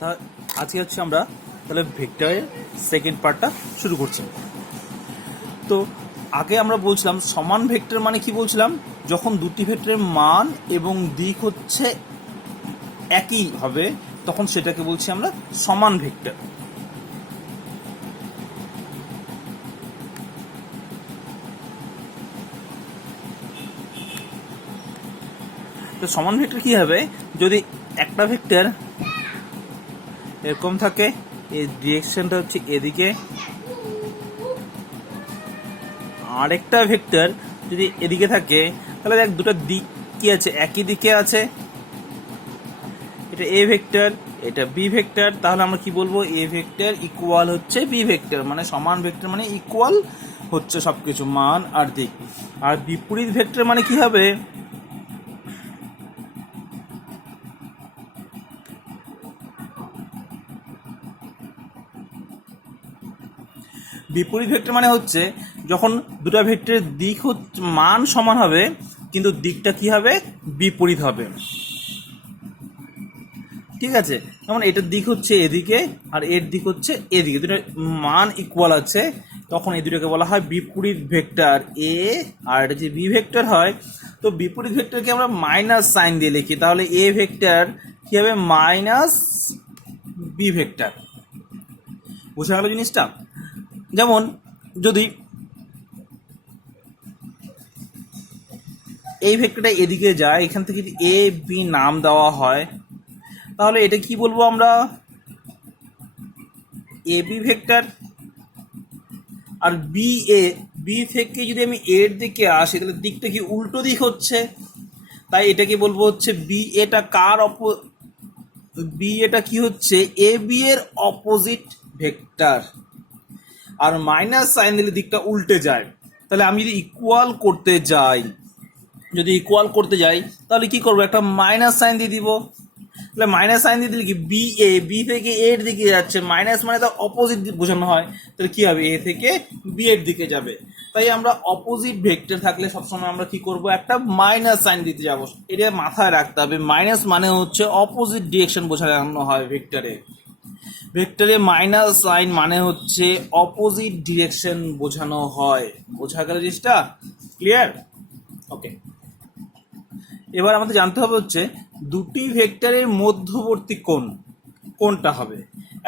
তা আজকে হচ্ছে আমরা তাহলে ভেক্টরের সেকেন্ড পার্টটা শুরু করছি। তো আগে আমরা বলছিলাম সমান ভেক্টর মানে কি বলছিলাম, যখন দুটি ভেক্টরের মান এবং দিক হচ্ছে একই হবে তখন সেটাকে বলছি আমরা সমান ভেক্টর। তো সমান ভেক্টর কি হবে, যদি একটা ভেক্টর এরকম থাকে, এই ডিরেকশনটা হচ্ছে এদিকে, আরেকটা ভেক্টর যদি এদিকে থাকে, তাহলে দেখ দুটো দিক কি আছে, একই দিকে আছে। এটা এ ভেক্টর, এটা বি ভেক্টর, তাহলে আমরা কি বলবো, এ ভেক্টর ইকুয়াল হচ্ছে বি ভেক্টর, মানে সমান ভেক্টর মানে ইকুয়াল হচ্ছে সবকিছু মান আর দিক। আর বিপরীত ভেক্টর মানে কি হবে, বিপরীত ভেক্টর মানে হচ্ছে যখন দুটো ভেক্টরের দিক হচ্ছে মান সমান হবে কিন্তু দিকটা কি হবে, বিপরীত হবে। ঠিক আছে, যেমন এটার দিক হচ্ছে এদিকে আর এর দিক হচ্ছে এদিকে, দুটো মান ইকুয়াল আছে, তখন এই দুটোকে বলা হয় বিপরীত ভেক্টর। এ আর এটা যদি বি ভেক্টর হয়, তো বিপরীত ভেক্টরকে আমরা মাইনাস সাইন দিয়ে লিখি, তাহলে এ ভেক্টর কি হবে, মাইনাস বি ভেক্টর। বোঝা গেল জিনিসটা? যেমন যদি এই ভেক্টরটা এদিকে যায়, এখান থেকে যদি এ বি নাম দেওয়া হয়, তাহলে এটা কি বলবো আমরা, A B vector. R B A, B থেকে যদি আমি এর দিকে আসি তাহলে দিকটা কি উল্টো দিক হচ্ছে, তাই এটাকে বলবো হচ্ছে বি এটা কার বি এটা কি হচ্ছে, এ বি এর অপোজিট ভেক্টর। আর মাইনাস সাইন দিলে দিকটা উল্টে যায়, তাহলে আমি যদি ইকুয়াল করতে যাই, তাহলে কি করবো, একটা মাইনাস সাইন দিয়ে দিব। তাহলে মাইনাস সাইন দিয়ে দিলে কি, বি এ, বি থেকে এর দিকে যাচ্ছে, মাইনাস মানে তার অপোজিট বোঝানো হয়, তাহলে কি হবে, এ থেকে বি এর দিকে যাবে। তাই আমরা অপোজিট ভেক্টর থাকলে সবসময় আমরা কি করব, একটা মাইনাস সাইন দিতে যাবো। এটা মাথায় রাখতে হবে, মাইনাস মানে হচ্ছে অপোজিট ডিরেকশন বোঝানো হয় ভেক্টরে। ভেক্টরে মাইনাস সাইন মানে হচ্ছে অপোজিট ডিরেকশন বোঝানো হয়। বোঝা গেল জিনিসটা? ক্লিয়ার? ওকে, এবার আমাদের জানতে হবে হচ্ছে দুটি ভেক্টরের মধ্যবর্তী কোণ কোনটা হবে।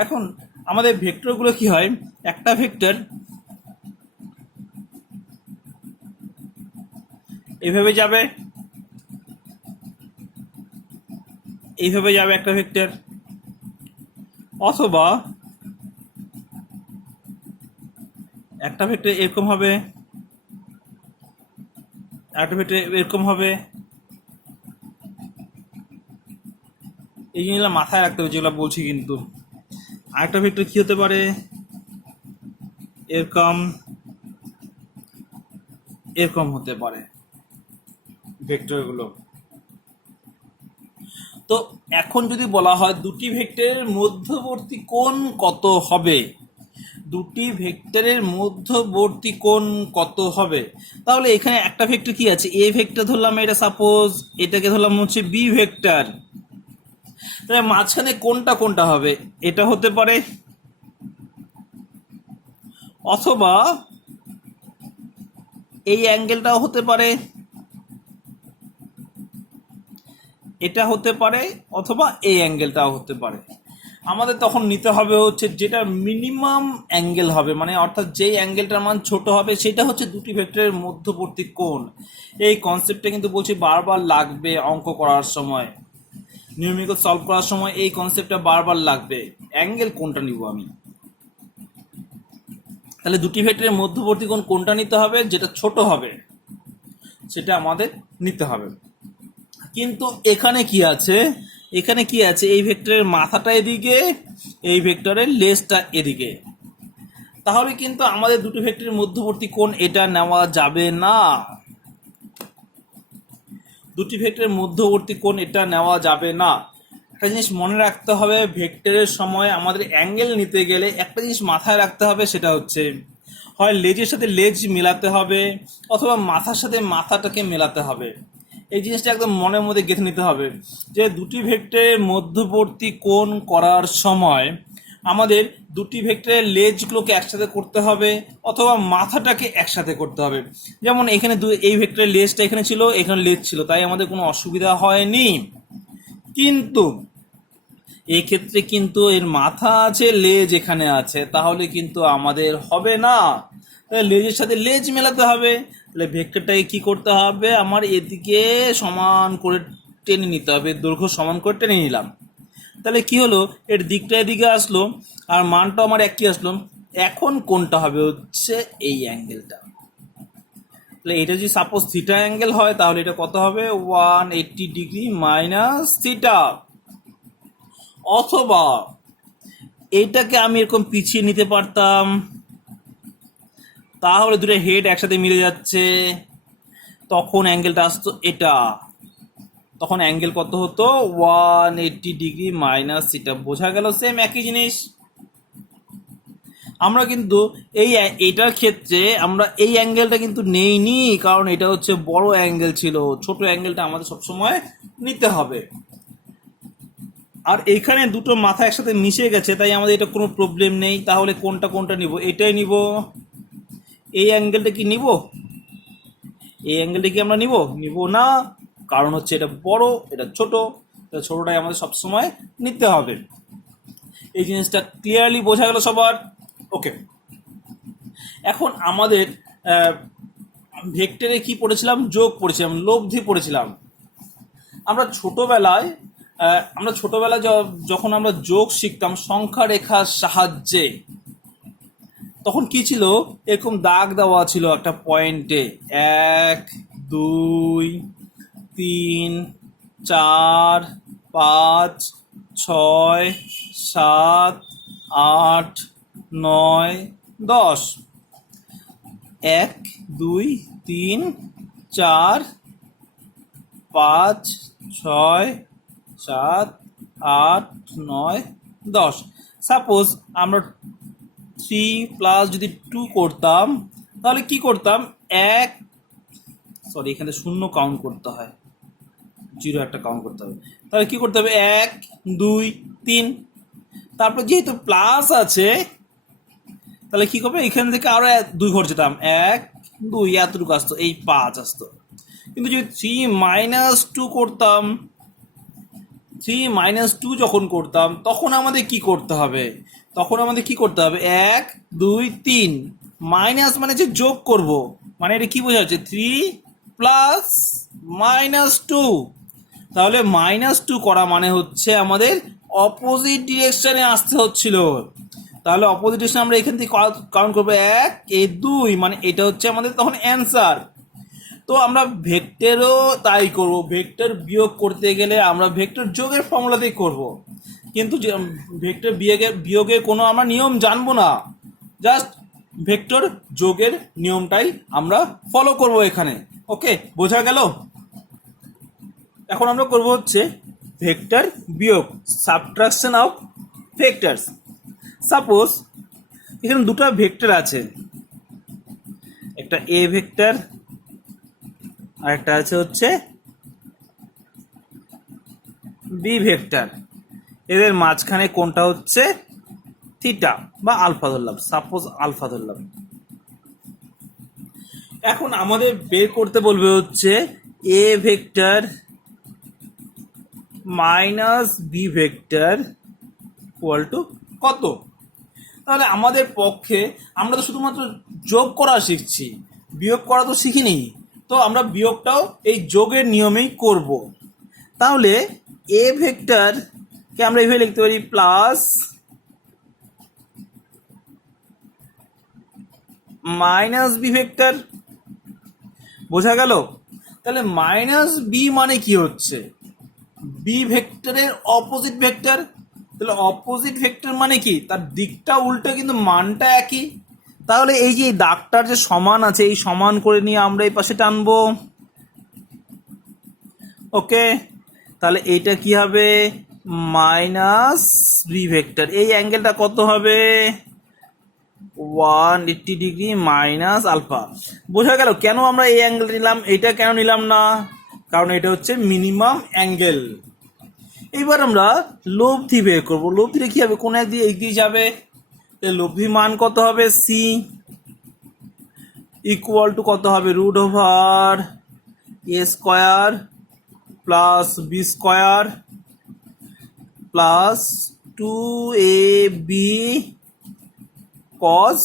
এখন আমাদের ভেক্টরগুলো কি হয়, একটা ভেক্টর এইভাবে যাবে, এইভাবে যাবে একটা ভেক্টর, অথবা একটা ভেক্টর এরকম হবে, একটা ভেক্টর এরকম হবে। এই জিনিসগুলো মাথায় রাখতে হবে যেগুলো বলছি। কিন্তু আরেকটা ভেক্টর কি হতে পারে, এরকম এরকম হতে পারে ভেক্টরগুলো। তো এখন যদি বলা হয় দুটি ভেক্টরের মধ্যবর্তী কোণ কত হবে, দুটি ভেক্টরের মধ্যবর্তী কোণ কত হবে, তাহলে এখানে একটা ভেক্টর কি আছে, এ ভেক্টর ধরলাম, এটা সাপোজ এটাকে ধরলাম হচ্ছে বি ভেক্টর। তাহলে মাঝখানে কোনটা কোনটা হবে, এটা হতে পারে, অথবা এই অ্যাঙ্গেলটাও হতে পারে, এটা হতে পারে, অথবা এই অ্যাঙ্গেলটাও হতে পারে। আমাদের তখন নিতে হবে হচ্ছে যেটা মিনিমাম অ্যাঙ্গেল হবে, মানে অর্থাৎ যেই অ্যাঙ্গেলটার মান ছোট হবে সেটা হচ্ছে দুটি ভেক্টরের মধ্যবর্তী কোণ। এই কনসেপ্টটা কিন্তু বলছি বারবার লাগবে অঙ্ক করার সময়, নিউমেরিক্যাল সলভ করার সময় এই কনসেপ্টটা বারবার লাগবে, অ্যাঙ্গেল কোনটা নিব আমি। তাহলে দুটি ভেক্টরের মধ্যবর্তী কোণ কোনটা নিতে হবে, যেটা ছোট হবে সেটা আমাদের নিতে হবে। কিন্তু এখানে কি আছে, এই ভেক্টরের মাথাটা এদিকে, এই ভেক্টরের লেজটা এদিকে, তাহলে কিন্তু আমাদের দুটো ভেক্টরের মধ্যবর্তী কোণ এটা নেওয়া যাবে না। দুটি ভেক্টরের মধ্যবর্তী কোণ এটা নেওয়া যাবে না। একটা জিনিস মনে রাখতে হবে, ভেক্টরের সময় আমাদের অ্যাঙ্গেল নিতে গেলে একটা জিনিস মাথায় রাখতে হবে, সেটা হচ্ছে হয় লেজের সাথে লেজ মেলাতে হবে, অথবা মাথার সাথে মাথাটাকে মেলাতে হবে। এই জিনিসটা একদম মনের মধ্যে গেঁথে নিতে হবে যে দুটি ভেক্টরের মধ্যবর্তী কোণ করার সময় আমাদের দুটি ভেক্টরের লেজগুলোকে একসাথে করতে হবে অথবা মাথাটাকে একসাথে করতে হবে। যেমন এখানে এই ভেক্টরের লেজটা এখানে ছিল, এখানে লেজ ছিল, তাই আমাদের কোনো অসুবিধা হয়নি। কিন্তু এই ক্ষেত্রে কিন্তু এর মাথা আছে, লেজ এখানে আছে, তাহলে কিন্তু আমাদের হবে না। তাহলে লেজের সাথে লেজ মেলাতে হবে। তাহলে ভেক্টরটাকে কি করতে হবে, আমার এদিকে সমান করে টেনে নিতে হবে, দৈর্ঘ্য সমান করে টেনে নিলাম। তাহলে কি হলো, এর দিকটা এদিকে আসলো আর মানটা আমার একই আসলো। এখন কোনটা হবে হচ্ছে এই অ্যাঙ্গেলটা। তাহলে এটা যদি সাপোজ থিটা অ্যাঙ্গেল হয় তাহলে এটা কত হবে, 180 ডিগ্রি মাইনাস থিটা। অথবা এইটাকে আমি এরকম পিছিয়ে নিতে পারতাম, তাহলে দুটো হেড একসাথে মিলে যাচ্ছে, তখন অ্যাঙ্গেলটা আসতো এটা। তখন অ্যাঙ্গেল কত হতো, 180 ডিগ্রি মাইনাস থিটা। বোঝা গেল? সেম একই জিনিস। আমরা কিন্তু এটার ক্ষেত্রে আমরা এই অ্যাঙ্গেলটা কিন্তু নেইনি, কারণ এটা হচ্ছে বড় অ্যাঙ্গেল ছিল, ছোট অ্যাঙ্গেলটা আমাদের সবসময় নিতে হবে। আর এখানে দুটো মাথা একসাথে মিশে গেছে, তাই আমাদের এটা কোনো প্রবলেম নেই। তাহলে কোনটা নিব, এটাই নিব। এই অ্যাঙ্গেলটা কি নিব, এই অ্যাঙ্গেলটা কি আমরা নিব না, কারণ হচ্ছে এটা বড়, এটা ছোট, ছোটটাই আমাদের সবসময় নিতে হবে। এই জিনিসটা ক্লিয়ারলি বোঝা গেল সবার? ওকে, এখন আমাদের ভেক্টরে কি পড়েছিলাম, যোগ পড়েছিলাম, লব্ধি পড়েছিলাম। আমরা ছোটবেলায় যখন আমরা যোগ শিখতাম সংখ্যা রেখার সাহায্যে, তখন কি ছিল, এরকম দাগ দেওয়া ছিল একটা পয়েন্টে, 1 2 3 4 5 6 7 8 9 10। 1 2 3 4 5 6 7 8 9 10। সাপোজ আমরা 3 প্লাস যদি 2 করতাম তাহলে কি করতাম, এখানে শূন্য কাউন্ট করতে হয়, 0 একটা কাউন্ট করতে হবে। তাহলে কি করতে হবে, 1 2 3। তারপর যেহেতু প্লাস আছে তাহলে কি করবে, এখান থেকে আরো 2 ঘর যেতাম, 1 2 এতটুকু আসতো, এই 5 আসতো। কিন্তু যদি 3 মাইনাস 2 করতাম, 3 মাইনাস 2 যখন করতাম তখন আমাদের কি করতে হবে, 1 2 3 মাইনাস মানে যে যোগ করব, মানে এটা কি বোঝা যাচ্ছে, 3 প্লাস মাইনাস 2। তাহলে মাইনাস 2 করা মানে হচ্ছে আমাদের অপোজিট ডিরেকশনে আসতে হচ্ছিল। তাহলে অপোজিট ডিরেকশন আমরা এখান থেকে কাউন্ট করবো, 1 এই 2, মানে এটা হচ্ছে আমাদের তখন অ্যান্সার। তো আমরা ভেক্টরও তাই করব, ভেক্টর বিয়োগ করতে গেলে আমরা ভেক্টর যোগের ফর্মুলাতেই করব, কিন্তু ভেক্টর বিয়োগের কোনো আমরা নিয়ম জানবো না, জাস্ট ভেক্টর যোগের নিয়মটাই আমরা ফলো করব এখানে। ওকে, বোঝা গেল? এখন আমরা করব হচ্ছে ভেক্টর বিয়োগ, সাবট্রাকশন অফ ভেক্টরস। সাপোজ এখানে দুটো ভেক্টর আছে, একটা এ ভেক্টর আর একটা আছে হচ্ছে বি ভেক্টর। এদের মাঝখানে কোনটা হচ্ছে থিটা বা আলফা ধরলাম, সাপোজ আলফা ধরলাম। এখন আমাদের বের করতে বলবে হচ্ছে A vector minus B vector equal to কত। তাহলে আমাদের পক্ষে আমরা তো শুধুমাত্র যোগ করা শিখছি, বিয়োগ করা তো শিখিনি, তো আমরা বিয়োগটাও এই যোগের নিয়মেই করব। তাহলে এ ভেক্টরকে আমরা এইভাবে লিখতে পারি, প্লাস মাইনাস বি ভেক্টর। বোঝা গেল? তাহলে মাইনাস বি মানে কি হচ্ছে, বি ভেক্টরের অপোজিট ভেক্টর। তাহলে অপোজিট ভেক্টর মানে কি, তার দিকটা উল্টো কিন্তু মানটা একই। তাহলে এই যে দাগটার যে সমান আছে, এই সমান করে নিয়ে আমরা এই পাশে টানবো। ওকে, তাহলে এইটা কি হবে, মাইনাস বি ভেক্টর। এই অ্যাঙ্গেলটা কত হবে, 180 ডিগ্রি মাইনাস আলফা। বোঝা গেল কেন আমরা এই অ্যাঙ্গেল নিলাম, এটা কেন নিলাম না, কারণ এটা হচ্ছে মিনিমাম অ্যাঙ্গেল। এইবার আমরা লব্ধি বের করবো। লব্ধিটা কি হবে, কোন একদিকে এগিয়ে যাবে, লব্ধি মান কত হবে, সি ইকুয়াল টু কত হবে, root over a square plus b square plus 2ab cos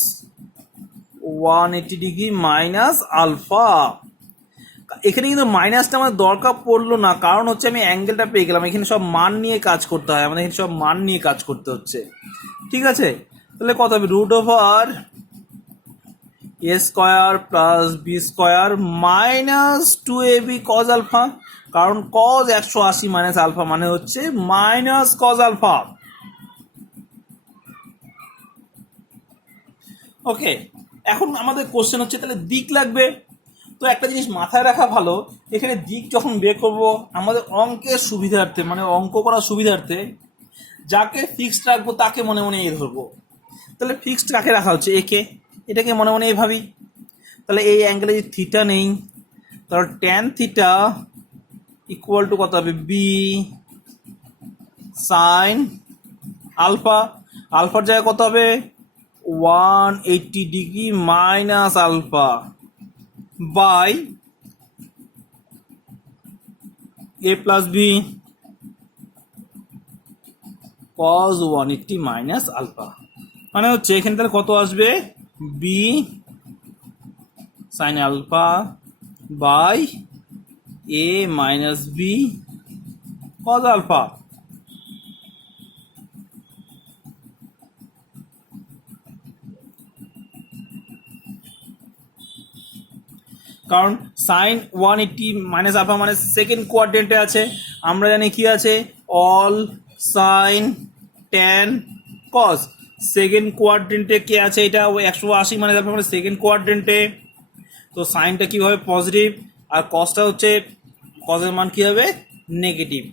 180 degree minus alpha. এখানে কিন্তু মাইনাসটা আমাদের দরকার পড়লো না, কারণ হচ্ছে আমি অ্যাঙ্গেলটা পেয়ে গেলাম। এখানে সব মান নিয়ে কাজ করতে হয়, আমাদের এখানে সব মান নিয়ে কাজ করতে হচ্ছে। ঠিক আছে, তাহলে কত হবে, root over a square plus b square minus 2ab cos alpha, কারণ কজ 180 মাইনাস আলফা মানে হচ্ছে মাইনাস কজ আলফা। ওকে, এখন আমাদের কোশ্চেন হচ্ছে তাহলে দিক লাগবে। তো একটা জিনিস মাথায় রাখা ভালো, এখানে দিক যখন বের করব আমাদের অঙ্কের সুবিধার্থে, মানে অঙ্ক করার সুবিধার্থে যাকে ফিক্সড রাখবো তাকে মনে মনে এই ধরবো। তাহলে ফিক্সড কাকে রাখা হচ্ছে, একে, এটাকে মনে মনে এই ভাবি। তাহলে এই অ্যাঙ্গেলে যদি থিটা নেই, তাহলে ট্যান থিটা ইকুয়াল টু কত হবে, বি সাইন আলফা। আলফার জায়গায় কত হবে, 180 degree minus alpha by a plus b cos 180 minus alpha, মানে হচ্ছে এখানে তাহলে কত আসবে, b sine alpha by a minus b cos alpha. কারণ সাইন 180 মাইনাস আলফা মানে সেকেন্ড কোয়াড্রেন্টে আছে, আমরা জানি কি আছে, all sine tan cos. Second কোয়াড্রেন্টে কে আছে, এটা 180 মাইনাস আলফা মানে সেকেন্ড কোয়াড্রেন্টে। তো সাইনটা কি হবে, পজিটিভ, আর কজটা হচ্ছে, কজের মান কি হবে, নেগেটিভ।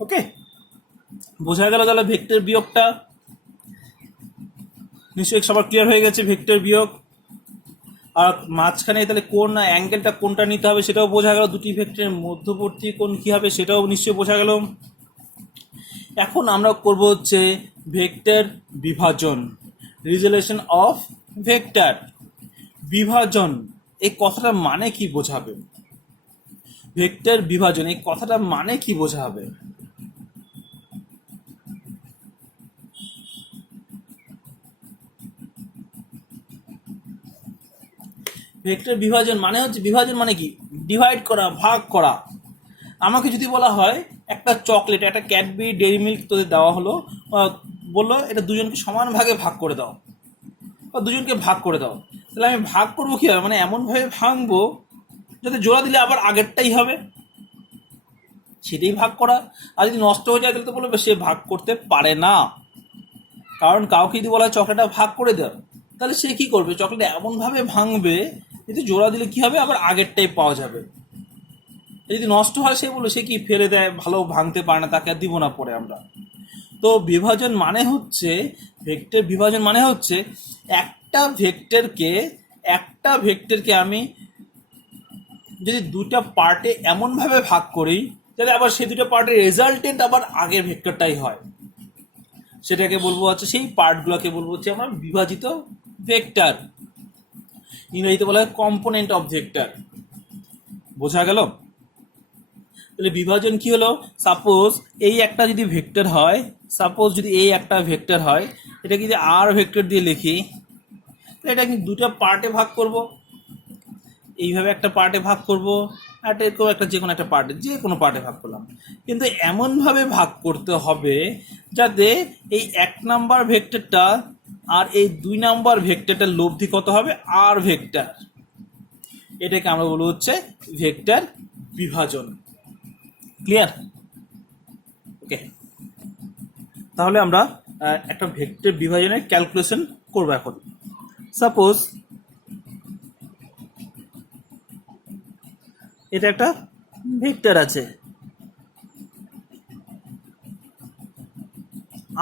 ওকে, বোঝা গেল তাহলে ভেক্টর বিয়োগটা নিশ্চয়ই সবার ক্লিয়ার হয়ে গেছে, ভেক্টর বিয়োগ। আর মাঝখানে তাহলে কোন অ্যাঙ্গেলটা কোনটা নিতে হবে সেটাও বোঝা গেল, দুটি ভেক্টরের মধ্যবর্তী কোণ কি হবে সেটাও নিশ্চয়ই বোঝা গেল। এখন আমরা করব হচ্ছে ভেক্টর বিভাজন, রিজলেশন অফ ভেক্টর। বিভাজন এই কথাটার মানে কি বোঝাবে, ভেক্টর বিভাজন এই কথাটার মানে কি বোঝাবে। ভেক্টর বিভাজন মানে হচ্ছে, বিভাজন মানে কি, ডিভাইড করা, ভাগ করা। আমাকে যদি বলা হয় একটা চকলেট, একটা ক্যাডবেরি ডেইরি মিল্ক তোদের দেওয়া হলো, বললো এটা দুজনকে সমান ভাগে ভাগ করে দাও, বা দুজনকে ভাগ করে দাও, তাহলে আমি ভাগ করবো কি হবে, মানে এমনভাবে ভাঙবো যাতে জোড়া দিলে আবার আগেরটাই হবে, সেটাই ভাগ করা। আর যদি নষ্ট হয়ে যায় তাহলে তো বলবে সে ভাগ করতে পারে না। কারণ কাউকে যদি বলা হয় চকলেটটা ভাগ করে দাও, তাহলে সে কি করবে, চকলেট এমনভাবে ভাঙবে যদি জোড়া দিলে কি হবে, আবার আগেরটাই পাওয়া যাবে। যদি নষ্ট হয় সে বলবে সে কি ফেলে দেয়, ভালো ভাঙতে পারে না, তাকে আর দিব না পরে আমরা। তো বিভাজন মানে হচ্ছে, ভেক্টর বিভাজন মানে হচ্ছে একটা ভেক্টরকে আমি যদি দুটা পার্টে এমনভাবে ভাগ করি যাতে আবার সেই দুটো পার্টের রেজাল্টেন্ট আবার আগের ভেক্টরটাই হয়, সেটাকে বলবো হচ্ছে, সেই পার্টগুলোকে বলবো হচ্ছে আমরা বিভাজিত ভেক্টর। ইংরেজিতে বলা হয় কম্পোনেন্ট অফ ভেক্টর। বোঝা গেল? তাহলে বিভাজন কি হলো, সাপোজ এই একটা যদি ভেক্টর হয়, এটাকে যদি আর ভেক্টর দিয়ে লিখি, এটা কিন্তু দুটো পার্টে ভাগ করব, এইভাবে একটা পার্টে ভাগ করব, আর একটা যে কোনো একটা পার্টে, যে কোনো পার্টে ভাগ করলাম, কিন্তু এমনভাবে ভাগ করতে হবে যাতে এই 1 নাম্বার ভেক্টরটা আর এই 2 নাম্বার ভেক্টরটার লব্ধি কত হবে, আর ভেক্টর। এটাকে আমরা বলবো হচ্ছে ভেক্টর বিভাজন। ক্লিয়ার? ওকে, তাহলে আমরা একটা ভেক্টর বিভাজনের ক্যালকুলেশন করব এখন। সাপোজ এটা একটা ভেক্টর আছে,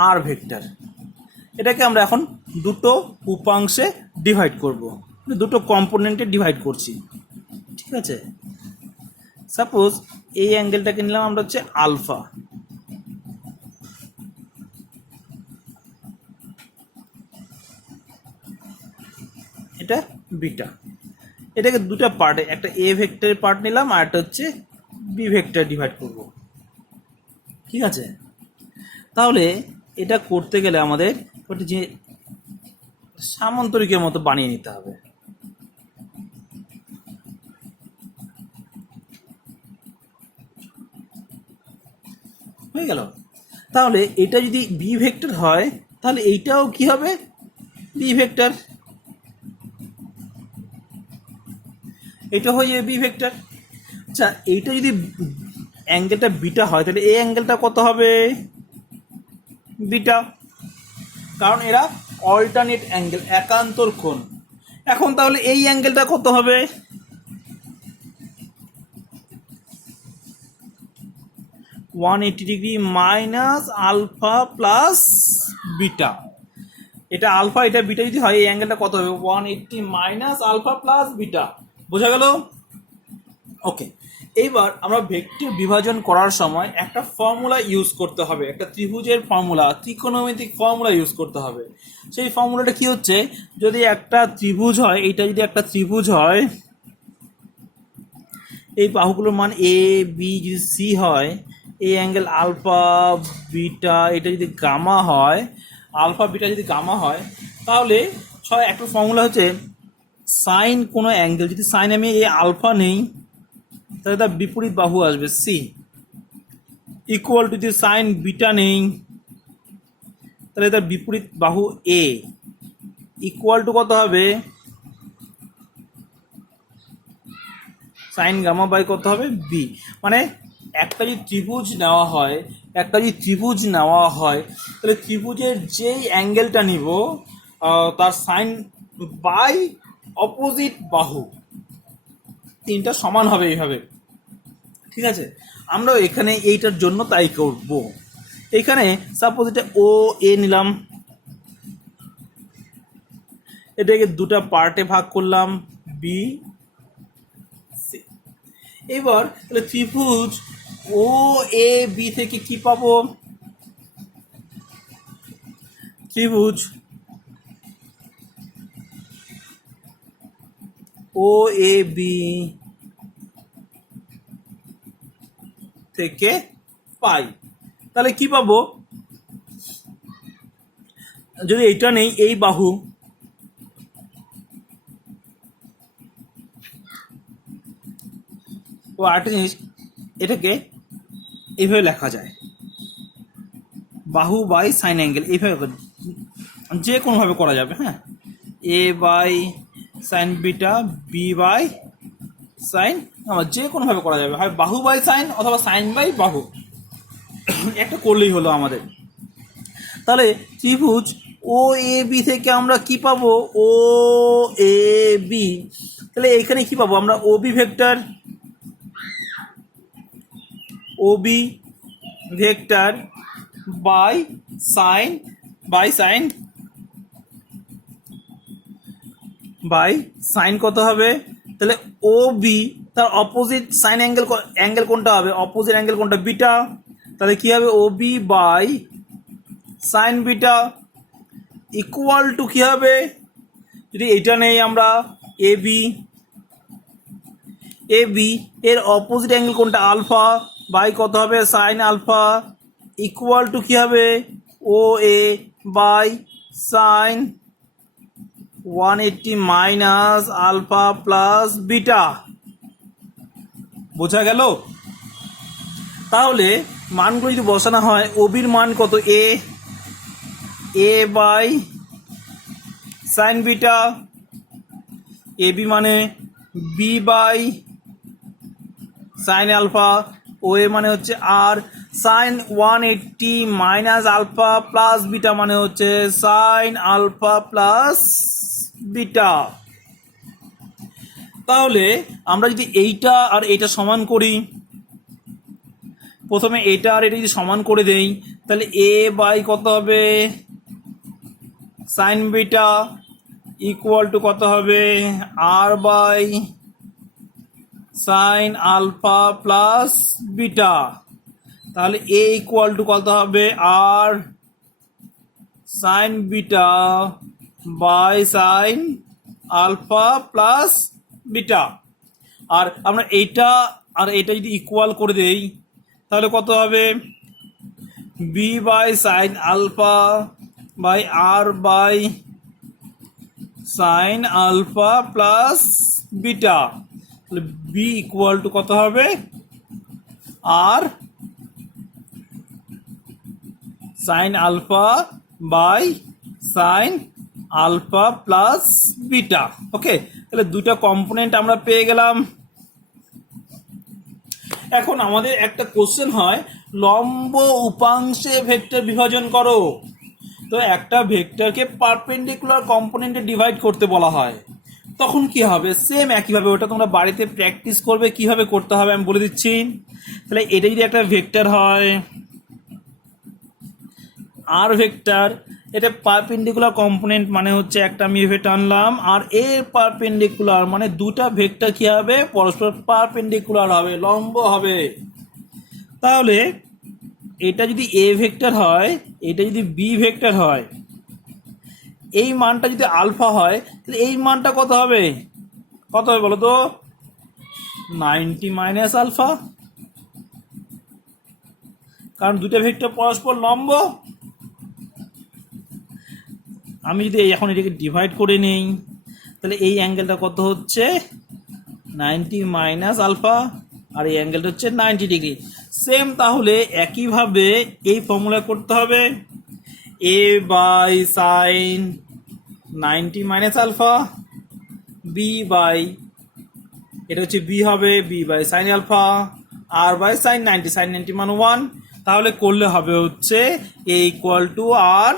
আর ভেক্টর, এটাকে আমরা এখন দুটো উপাংশে ডিভাইড করব, দুটো কম্পোনেন্টে ডিভাইড করছি। ঠিক আছে, সাপোজ এই অ্যাঙ্গেলটাকে নিলাম আমরা হচ্ছে আলফা, এটা বিটা। এটাকে দুটো পার্টে, একটা এ ভেক্টরের পার্ট নিলাম আর একটা হচ্ছে বি ভেক্টর ডিভাইড করব, ঠিক আছে। তাহলে এটা করতে গেলে আমাদের ওটা যে সামান্তরিকের মতো বানিয়ে নিতে হবে। হয়ে গেল। তাহলে এটা যদি বি ভেক্টর হয় তাহলে এইটাও কি হবে, বি ভেক্টর, এটা হয়ে যাবে বি ভেক্টর। আচ্ছা, এইটা যদি অ্যাঙ্গেলটা বিটা হয় তাহলে এই অ্যাঙ্গেলটা কত হবে, বিটা, কারণ এরা অল্টারনেট অ্যাঙ্গেল, একান্তর কোণ। এখন তাহলে এই অ্যাঙ্গেলটা কত হবে, 180 degree minus alpha plus beta. এটা আলফা এটা বিটা যদি হয় এই অ্যাঙ্গেলটা কত হবে, 180 মাইনাস আলফা প্লাস বিটা। বোঝা গেল? ওকে, এইবার আমরা ভেক্টর বিভাজন করার সময় একটা ফর্মুলা ইউজ করতে হবে, একটা ত্রিভুজের ফর্মুলা, ত্রিকোণমিতিক ফর্মুলা ইউজ করতে হবে। সেই ফর্মুলাটা কি হচ্ছে, যদি একটা ত্রিভুজ হয়, এইটা যদি একটা ত্রিভুজ হয়, এই বাহুগুলোর মান এ বি যদি সি হয়, এই অ্যাঙ্গেল আলফা বিটা এটা যদি গামা হয়, আলফা বিটা যদি গামা হয়, তাহলে একটা ফর্মুলা হচ্ছে সাইন কোনো অ্যাঙ্গেল, যদি সাইন আমি এই আলফা নেই তাহলে তার বিপরীত বাহু আসবে সি, ইকুয়াল টু যদি সাইন বিটা নেই তাহলে তার বিপরীত বাহু এ, ইকুয়াল টু কত হবে, সাইন গামা বাই কত হবে বি। মানে একটা যদি ত্রিভুজ নেওয়া হয়, তাহলে ত্রিভুজের যেই অ্যাঙ্গেলটা নিব তার সাইন বাই অপোজিট বাহু তিনটা সমান হবে এইভাবে, ঠিক আছে। আমরা এখানে এইটার জন্য তাই করব। এখানে সাপোজ এটা ও এ নিলাম, এটাকে দুটা পার্টে ভাগ করলাম বি সি। এবার তাহলে ত্রিভুজ ও এ বি থেকে কি পাবো, ত্রিভুজ ও এ বি থেকে পাই, তাহলে কি পাবো, যদি এইটা নেই এই বাহু, ও আরেকটা জিনিস, এটাকে এইভাবে লেখা যায়, বাহু বাই সাইন অ্যাঙ্গেল, এইভাবে যে কোনোভাবে করা যাবে, হ্যাঁ, a by sine beta, b by sine, যে কোনোভাবে করা যাবে, হয় বাহু বাই সাইন অথবা সাইন বাই বাহু, একটা করলেই হলো আমাদের। তাহলে ত্রিভুজ ও এ বি থেকে আমরা কি পাবো, ও এ বি, তাহলে এখানে কি পাবো আমরা, O B vector, O B vector by sine কত হবে, তাহলে ও বি তার অপোজিট সাইন অ্যাঙ্গেল কোনটা হবে, অপোজিট অ্যাঙ্গেল কোনটা, বিটা, তাহলে কি হবে O B by sine beta equal to কি হবে, যদি এটা নেই আমরা এ বি এর অপোজিট অ্যাঙ্গেল কোনটা, আলফা, বাই কত হবে সাইন আলফা ইকুয়াল টু কি হবে O A by sine 180 minus alpha plus beta. বোঝা গেল? তাহলে মানগুলো যদি বসানো হয়, ওবির মান কত, a by sine beta, a b মানে b by sine alpha, O A মানে হচ্ছে R sine 180 minus alpha plus beta মানে হচ্ছে সাইন আলফা প্লাস বিটা। তাহলে আমরা যদি এইটা আর এইটা সমান করি, প্রথমে এটা আর এটা যদি সমান করে দেই, তাহলে এ বাই কত হবে সাইন বিটা ইকুয়াল টু কত হবে R by sine alpha plus beta. তাহলে এ ইকুয়াল টু কত হবে, R sine beta by sine alpha plus beta. আর আমরা এইটা আর এটা যদি ইকুয়াল করে দেই তাহলে কত হবে, b by sine alpha by R by sine alpha plus beta. তাহলে বি ইকুয়াল টু কত হবে, R sine alpha by sine alpha plus beta. Okay, তাহলে দুটো কম্পোনেন্ট আমরা পেয়ে গেলাম। এখন আমাদের একটা কোশ্চেন হয়, লম্ব উপাংশে ভেক্টর বিভাজন করো। তো একটা ভেক্টরকে পারপেন্ডিকুলার কম্পোনেন্টে ডিভাইড করতে বলা হয়, তখন কি হবে, সেম একইভাবে ওটা তোমরা বাড়িতে প্র্যাকটিস করবে কিভাবে করতে হবে আমি বলে দিচ্ছি। তাহলে এটা যদি একটা ভেক্টর হয় আর ভেক্টর, এটা পারপেন্ডিকুলার কম্পোনেন্ট মানে হচ্ছে একটা আমি এভাবে টানলাম, আর এর পারপেন্ডিকুলার মানে দুটা ভেক্টর কি হবে, পরস্পর পারপেন্ডিকুলার হবে, লম্ব হবে। তাহলে এটা যদি এ ভেক্টর হয়, এটা যদি বি ভেক্টর হয়, এই মানটা যদি আলফা হয় তাহলে এই মানটা কত হবে, কত হবে বলো তো, 90 মাইনাস আলফা, কারণ দুটো ভেক্টর পরস্পর লম্ব। আমি যদি এখন এটাকে ডিভাইড করে নিই তাহলে এই অ্যাঙ্গেলটা কত হচ্ছে, 90 মাইনাস আলফা, আর এই অ্যাঙ্গেলটা হচ্ছে 90 ডিগ্রি। সেম তাহলে একইভাবে এই ফর্মুলা করতে হবে, a by sine 90 minus alpha, b by, এটা হচ্ছে বি হবে b by sine alpha, R by sine 90, sine 90 মান 1। তাহলে করলে হবে হচ্ছে a equal to R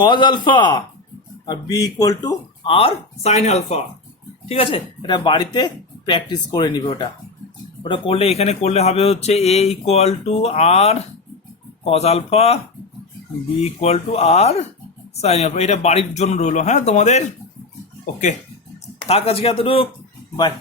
cos alpha আর b equal to R sine alpha. ঠিক আছে, এটা বাড়িতে প্র্যাকটিস করে নিবে। ওটা করলে এখানে করলে হবে হচ্ছে a equal to R cos alpha, b equal to R sine alpha. এটা বাড়ির জন্য রইলো, হ্যাঁ তোমাদের। ওকে, থাক আজকে এতটুক, বাই।